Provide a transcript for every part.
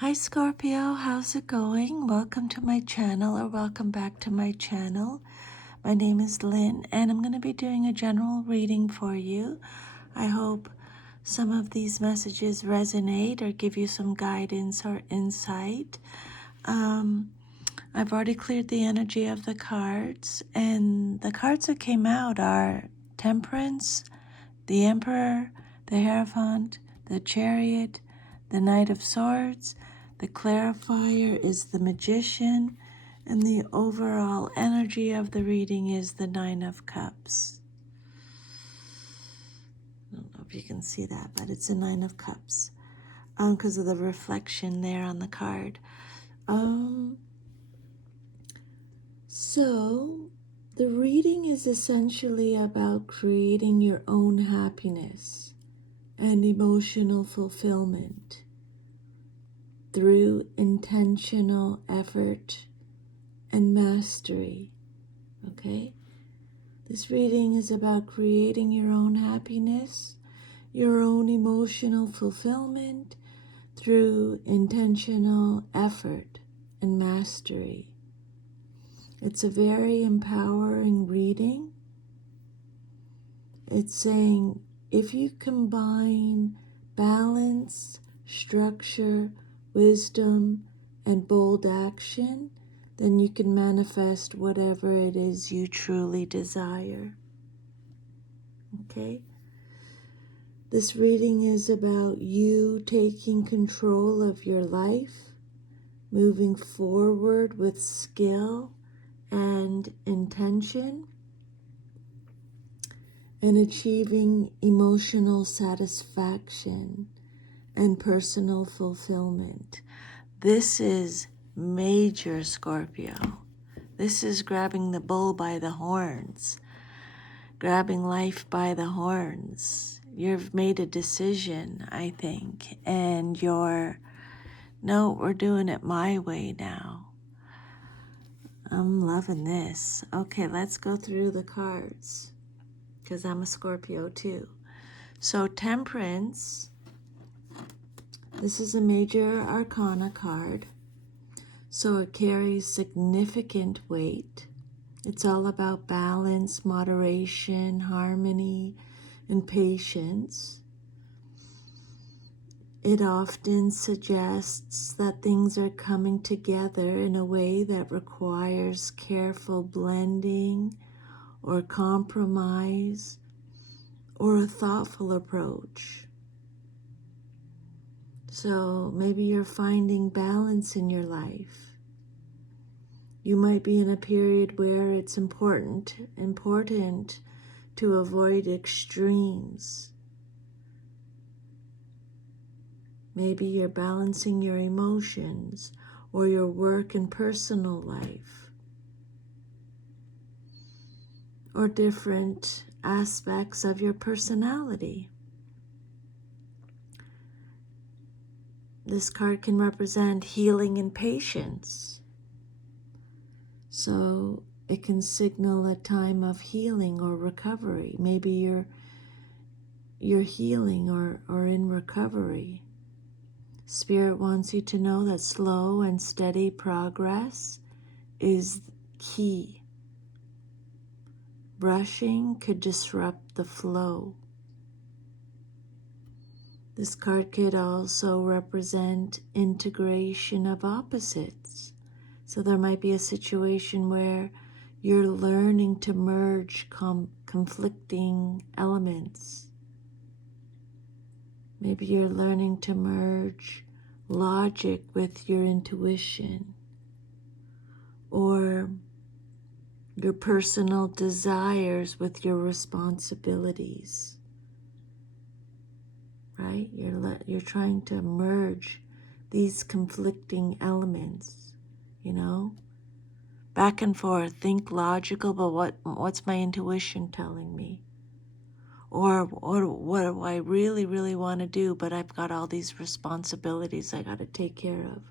Hi Scorpio, how's it going? Welcome to my channel, or welcome back to my channel. My name is Lynn and I'm going to be doing a general reading for you. I hope some of these messages resonate or give you some guidance or insight. I've already cleared the energy of the cards, and the cards that came out are Temperance, the Emperor, the Hierophant, the Chariot, the Knight of Swords. The clarifier is the Magician, and the overall energy of the reading is the Nine of Cups. I don't know if you can see that, but it's a Nine of Cups because of the reflection there on the card. So the reading is essentially about creating your own happiness and emotional fulfillment through intentional effort and mastery. Okay? This reading is about creating your own happiness, your own emotional fulfillment through intentional effort and mastery. It's a very empowering reading. It's saying if you combine balance, structure, wisdom, and bold action, then you can manifest whatever it is you truly desire. Okay? This reading is about you taking control of your life, moving forward with skill and intention, and achieving emotional satisfaction and personal fulfillment. This is major, Scorpio. This is grabbing the bull by the horns, grabbing life by the horns. You've made a decision, I think, and no, we're doing it my way now. I'm loving this. Okay, let's go through the cards, because I'm a Scorpio too. So Temperance, this is a major arcana card, so it carries significant weight. It's all about balance, moderation, harmony, and patience. It often suggests that things are coming together in a way that requires careful blending or compromise or a thoughtful approach. So maybe you're finding balance in your life. You might be in a period where it's important to avoid extremes. Maybe you're balancing your emotions or your work and personal life, or different aspects of your personality. This card can represent healing and patience. So it can signal a time of healing or recovery. Maybe you're healing or in recovery. Spirit wants you to know that slow and steady progress is key. Rushing could disrupt the flow. This card could also represent integration of opposites. So there might be a situation where you're learning to merge conflicting elements. Maybe you're learning to merge logic with your intuition, or your personal desires with your responsibilities. Right? You're trying to merge these conflicting elements, back and forth. Think logical, but what's my intuition telling me? Or what do I really, really want to do, but I've got all these responsibilities I got to take care of.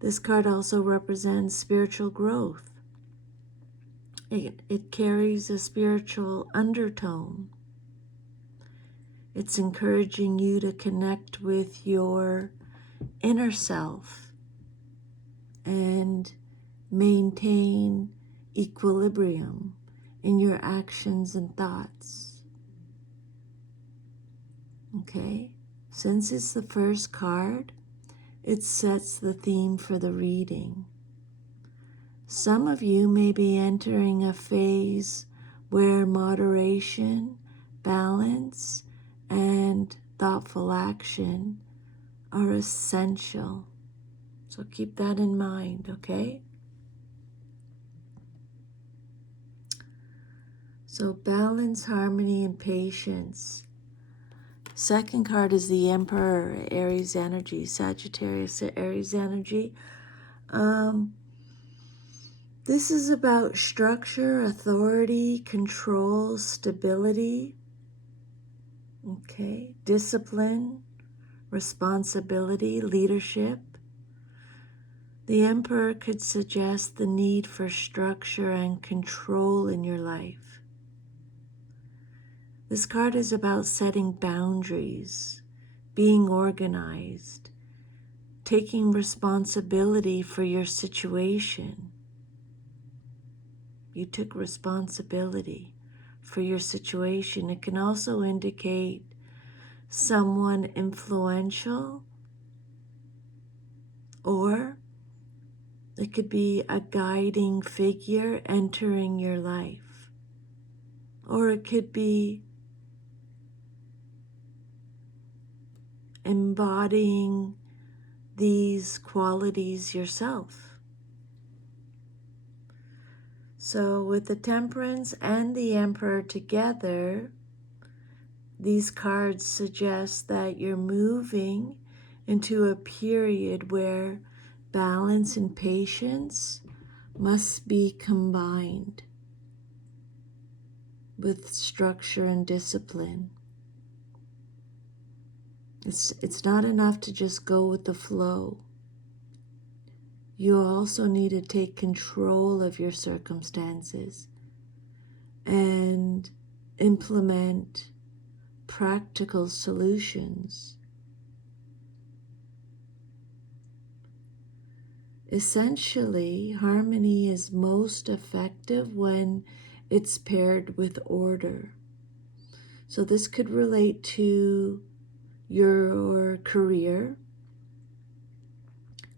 This card also represents spiritual growth. It carries a spiritual undertone. It's encouraging you to connect with your inner self and maintain equilibrium in your actions and thoughts. Okay? Since it's the first card, it sets the theme for the reading. Some of you may be entering a phase where moderation, balance, and thoughtful action are essential. So keep that in mind, okay? So balance, harmony, and patience. Second card is the Emperor, Aries energy, Sagittarius, Aries energy. This is about structure, authority, control, stability, okay, discipline, responsibility, leadership. The Emperor could suggest the need for structure and control in your life. This card is about setting boundaries, being organized, taking responsibility for your situation. You took responsibility for your situation. It can also indicate someone influential, or it could be a guiding figure entering your life, or it could be embodying these qualities yourself. So with the Temperance and the Emperor together, these cards suggest that you're moving into a period where balance and patience must be combined with structure and discipline. It's not enough to just go with the flow. You also need to take control of your circumstances and implement practical solutions. Essentially, harmony is most effective when it's paired with order. So this could relate to your career,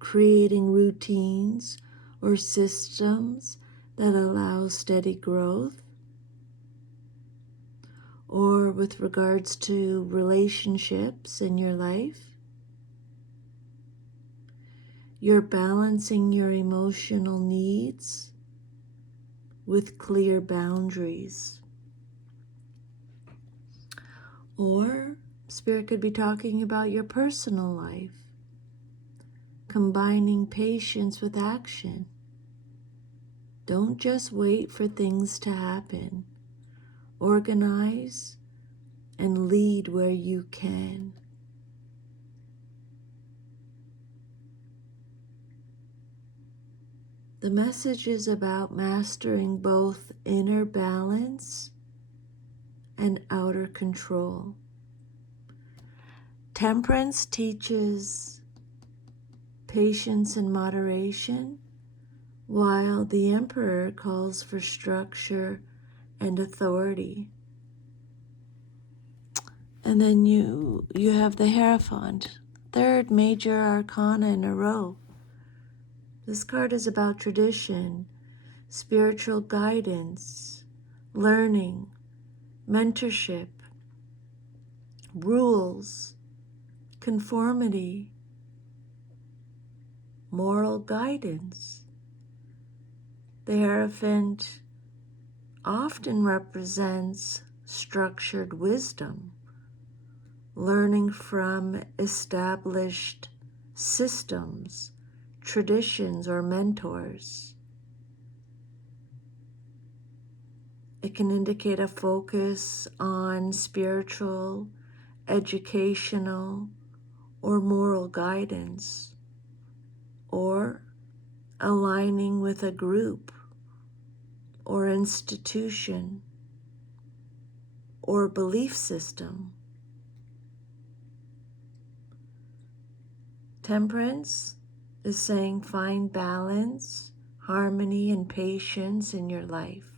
creating routines or systems that allow steady growth, or with regards to relationships in your life. You're balancing your emotional needs with clear boundaries. Or Spirit could be talking about your personal life, combining patience with action. Don't just wait for things to happen. Organize and lead where you can. The message is about mastering both inner balance and outer control. Temperance teaches patience and moderation, while the Emperor calls for structure and authority. And then you have the Hierophant, third major arcana in a row. This card is about tradition, spiritual guidance, learning, mentorship, rules, conformity, moral guidance. The Hierophant often represents structured wisdom, learning from established systems, traditions, or mentors. It can indicate a focus on spiritual, educational, or moral guidance, or aligning with a group or institution or belief system. Temperance is saying find balance, harmony, and patience in your life.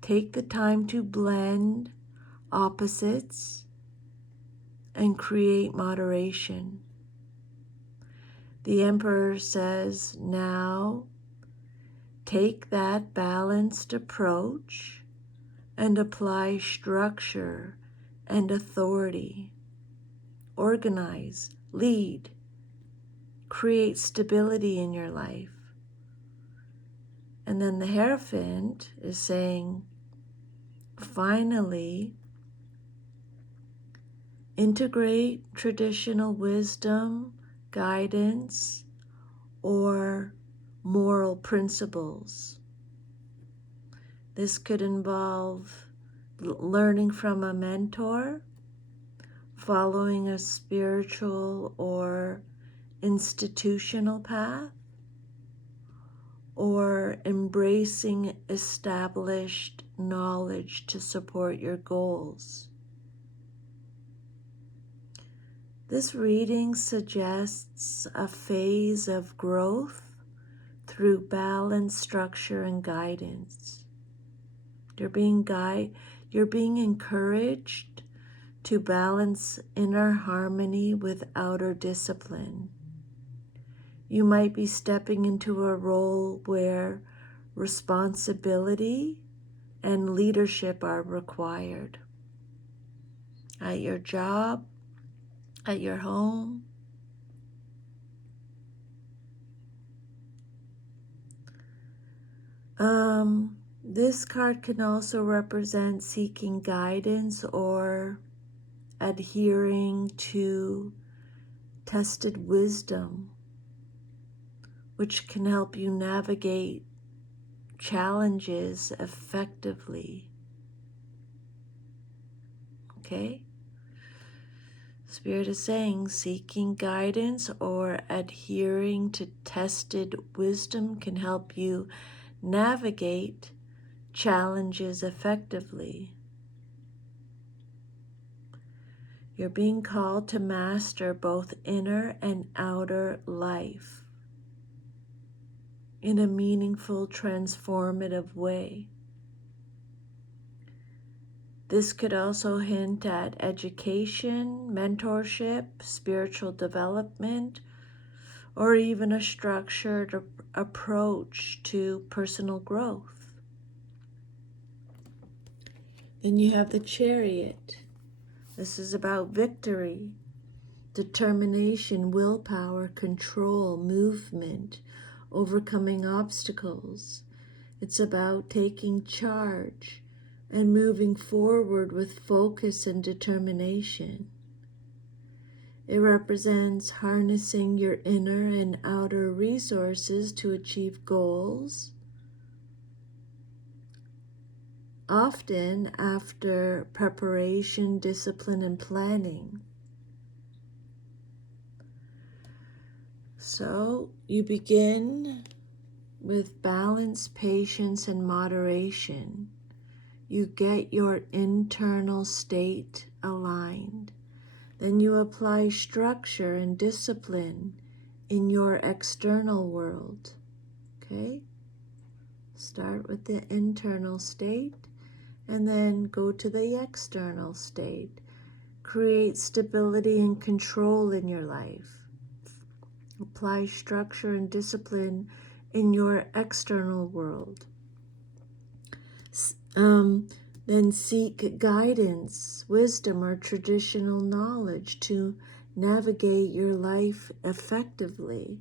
Take the time to blend opposites and create moderation. The Emperor says, now take that balanced approach and apply structure and authority. Organize, lead, create stability in your life. And then the Hierophant is saying, finally, integrate traditional wisdom, guidance, or moral principles. This could involve learning from a mentor, following a spiritual or institutional path, or embracing established knowledge to support your goals. This reading suggests a phase of growth through balance, structure, and guidance. You're being encouraged to balance inner harmony with outer discipline. You might be stepping into a role where responsibility and leadership are required. At your job, at your home. This card can also represent seeking guidance or adhering to tested wisdom, which can help you navigate challenges effectively. Okay? Spirit is saying seeking guidance or adhering to tested wisdom can help you navigate challenges effectively. You're being called to master both inner and outer life in a meaningful, transformative way. This could also hint at education, mentorship, spiritual development, or even a structured approach to personal growth. Then you have the Chariot. This is about victory, determination, willpower, control, movement, overcoming obstacles. It's about taking charge and moving forward with focus and determination. It represents harnessing your inner and outer resources to achieve goals, often after preparation, discipline, and planning. So you begin with balance, patience, and moderation. You get your internal state aligned. Then you apply structure and discipline in your external world. Okay? Start with the internal state and then go to the external state. Create stability and control in your life. Apply structure and discipline in your external world. Then seek guidance, wisdom, or traditional knowledge to navigate your life effectively.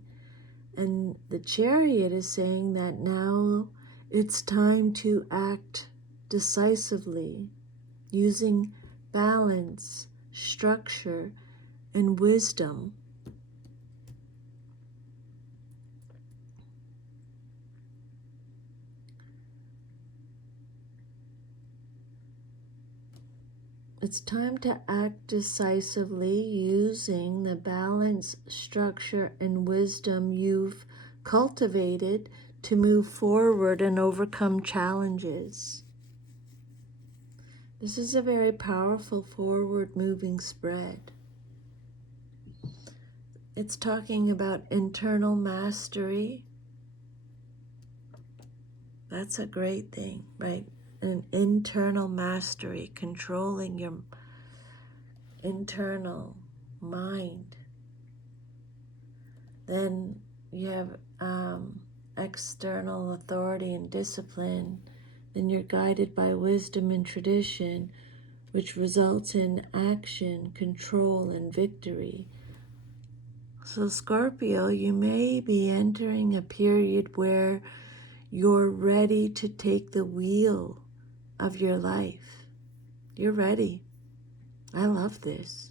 And the Chariot is saying that now it's time to act decisively, using balance, structure, and wisdom. It's time to act decisively using the balance, structure, and wisdom you've cultivated to move forward and overcome challenges. This is a very powerful forward-moving spread. It's talking about internal mastery. That's a great thing, right? An internal mastery, controlling your internal mind. Then you have external authority and discipline. Then you're guided by wisdom and tradition, which results in action, control, and victory. So Scorpio, you may be entering a period where you're ready to take the wheel of your life. You're ready. I love this.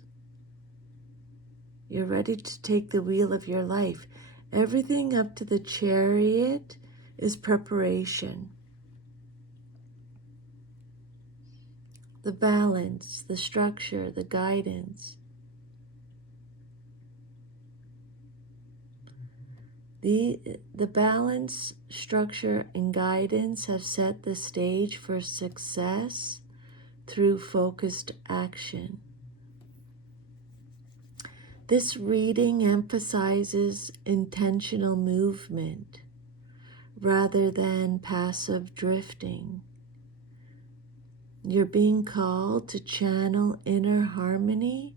You're ready to take the wheel of your life. Everything up to the Chariot is preparation. The balance, the structure, the guidance. The balance, structure, and guidance have set the stage for success through focused action. This reading emphasizes intentional movement rather than passive drifting. You're being called to channel inner harmony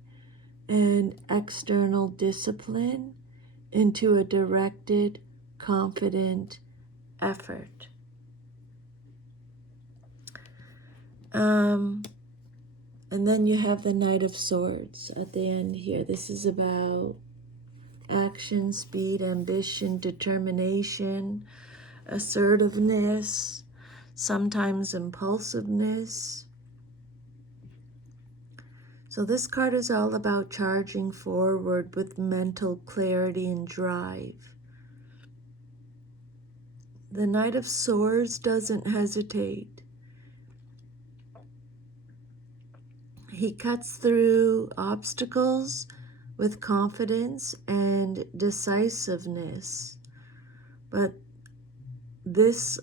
and external discipline into a directed, confident effort. And then you have the Knight of Swords at the end here. This is about action, speed, ambition, determination, assertiveness, sometimes impulsiveness. So this card is all about charging forward with mental clarity and drive. The Knight of Swords doesn't hesitate. He cuts through obstacles with confidence and decisiveness. But this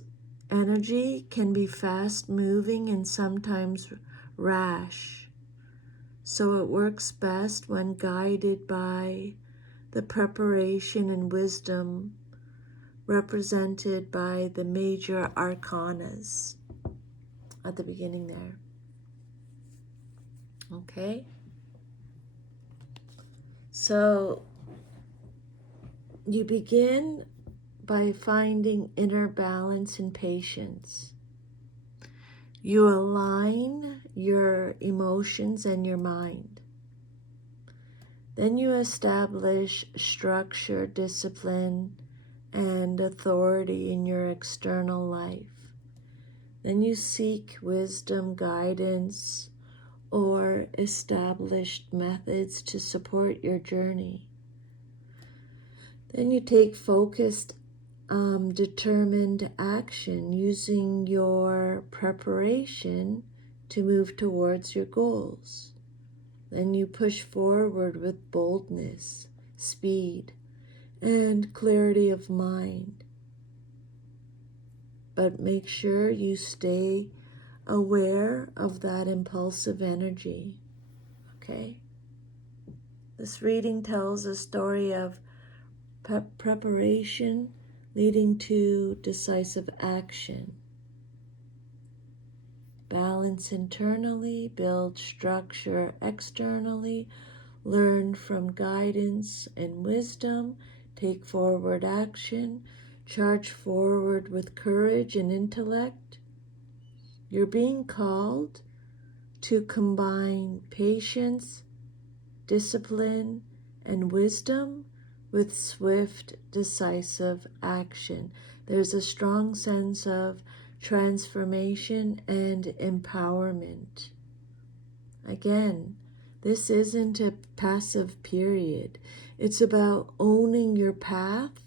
energy can be fast-moving and sometimes rash. So it works best when guided by the preparation and wisdom represented by the major arcanas at the beginning there. Okay? So you begin by finding inner balance and patience. You align your emotions and your mind. Then you establish structure, discipline, and authority in your external life. Then you seek wisdom, guidance, or established methods to support your journey. Then you take focused, determined action using your preparation to move towards your goals. Then you push forward with boldness, speed, and clarity of mind. But make sure you stay aware of that impulsive energy. Okay? This reading tells a story of preparation leading to decisive action. Balance internally, build structure externally, learn from guidance and wisdom, take forward action, charge forward with courage and intellect. You're being called to combine patience, discipline, and wisdom with swift, decisive action. There's a strong sense of transformation and empowerment. Again, this isn't a passive period. It's about owning your path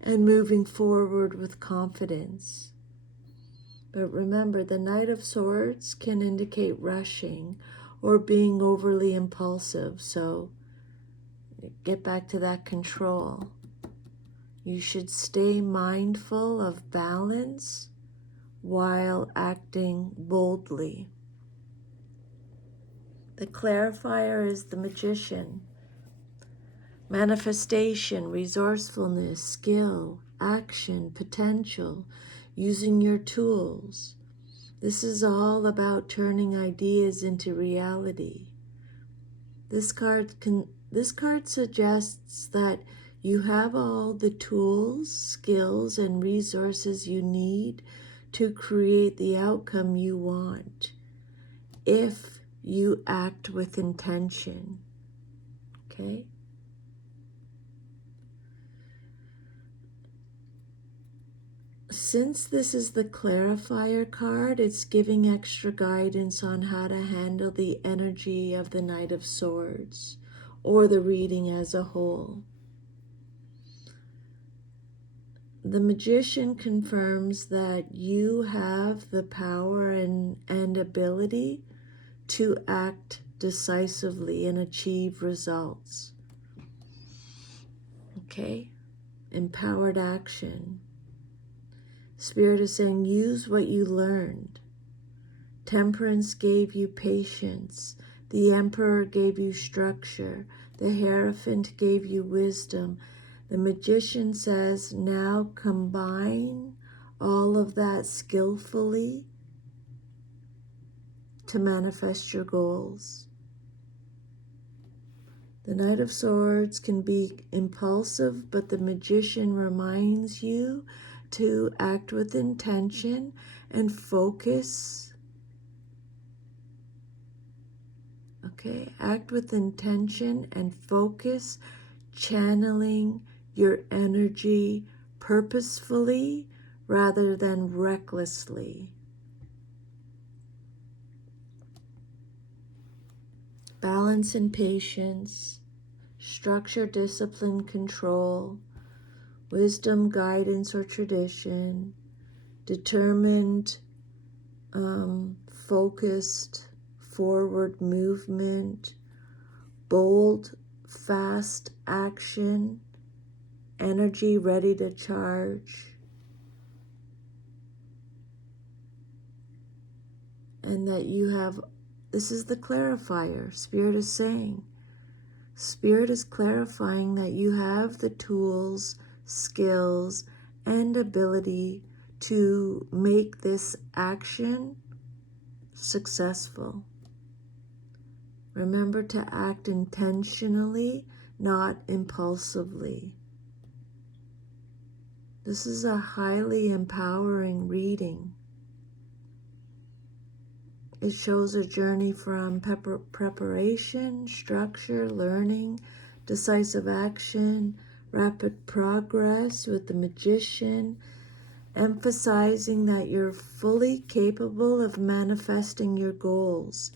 and moving forward with confidence. But remember, the Knight of Swords can indicate rushing or being overly impulsive. So get back to that control. You should stay mindful of balance while acting boldly. The clarifier is the Magician. Manifestation, resourcefulness, skill, action, potential, using your tools. This is all about turning ideas into reality. This card suggests that you have all the tools, skills, and resources you need to create the outcome you want if you act with intention. Okay? Since this is the clarifier card, it's giving extra guidance on how to handle the energy of the Knight of Swords or the reading as a whole. The Magician confirms that you have the power and ability to act decisively and achieve results. Okay? Empowered action. Spirit is saying, use what you learned. Temperance gave you patience. The Emperor gave you structure. The Hierophant gave you wisdom. The Magician says, now combine all of that skillfully to manifest your goals. The Knight of Swords can be impulsive, but the Magician reminds you to act with intention and focus. Okay, act with intention and focus, channeling your energy purposefully rather than recklessly. Balance and patience, structure, discipline, control, wisdom, guidance, or tradition, determined, focused, forward movement, bold, fast action, energy ready to charge, and that you have, this is the clarifier, Spirit is saying. Spirit is clarifying that you have the tools, skills, and ability to make this action successful. Remember to act intentionally, not impulsively. This is a highly empowering reading. It shows a journey from preparation, structure, learning, decisive action, rapid progress with the Magician, emphasizing that you're fully capable of manifesting your goals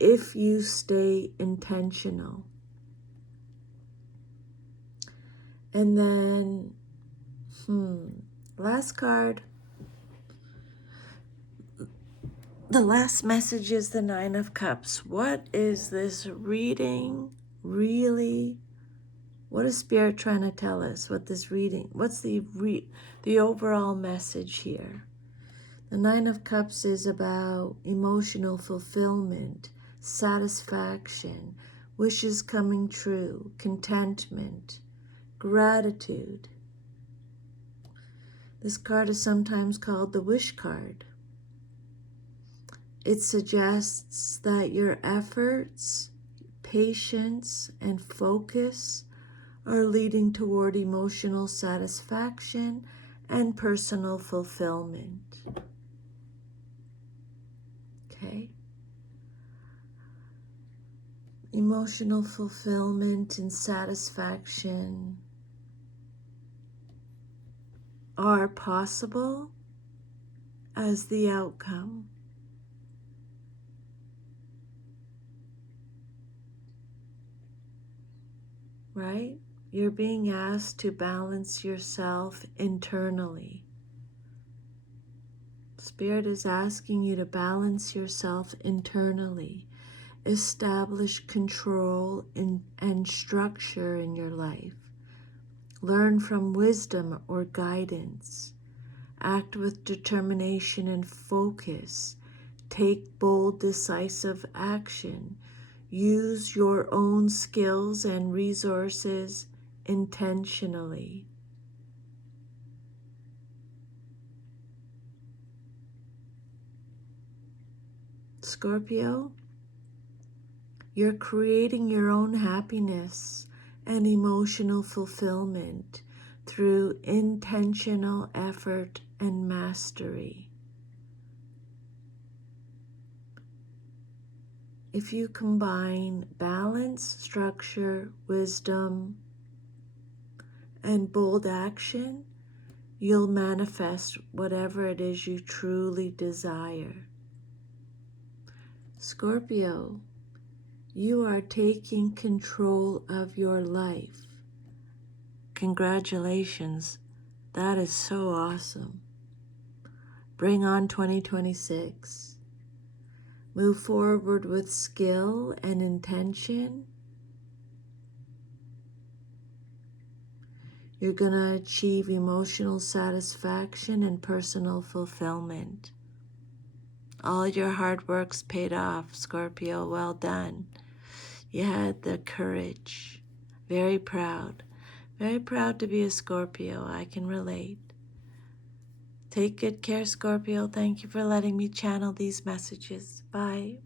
if you stay intentional. And then, last card. The last message is the Nine of Cups. What is this reading really? What is Spirit trying to tell us? What this reading? What's the overall message here? The Nine of Cups is about emotional fulfillment, satisfaction, wishes coming true, contentment, gratitude. This card is sometimes called the wish card. It suggests that your efforts, patience, and focus are leading toward emotional satisfaction and personal fulfillment. Okay? Emotional fulfillment and satisfaction are possible as the outcome. Right? You're being asked to balance yourself internally. Spirit is asking you to balance yourself internally. Establish control and structure in your life. Learn from wisdom or guidance. Act with determination and focus. Take bold, decisive action. Use your own skills and resources intentionally. Scorpio, you're creating your own happiness and emotional fulfillment through intentional effort and mastery. If you combine balance, structure, wisdom, and bold action, you'll manifest whatever it is you truly desire. Scorpio, you are taking control of your life. Congratulations. That is so awesome. Bring on 2026. Move forward with skill and intention. You're going to achieve emotional satisfaction and personal fulfillment. All your hard work's paid off, Scorpio. Well done. You had the courage. Very proud. Very proud to be a Scorpio. I can relate. Take good care, Scorpio. Thank you for letting me channel these messages. Bye.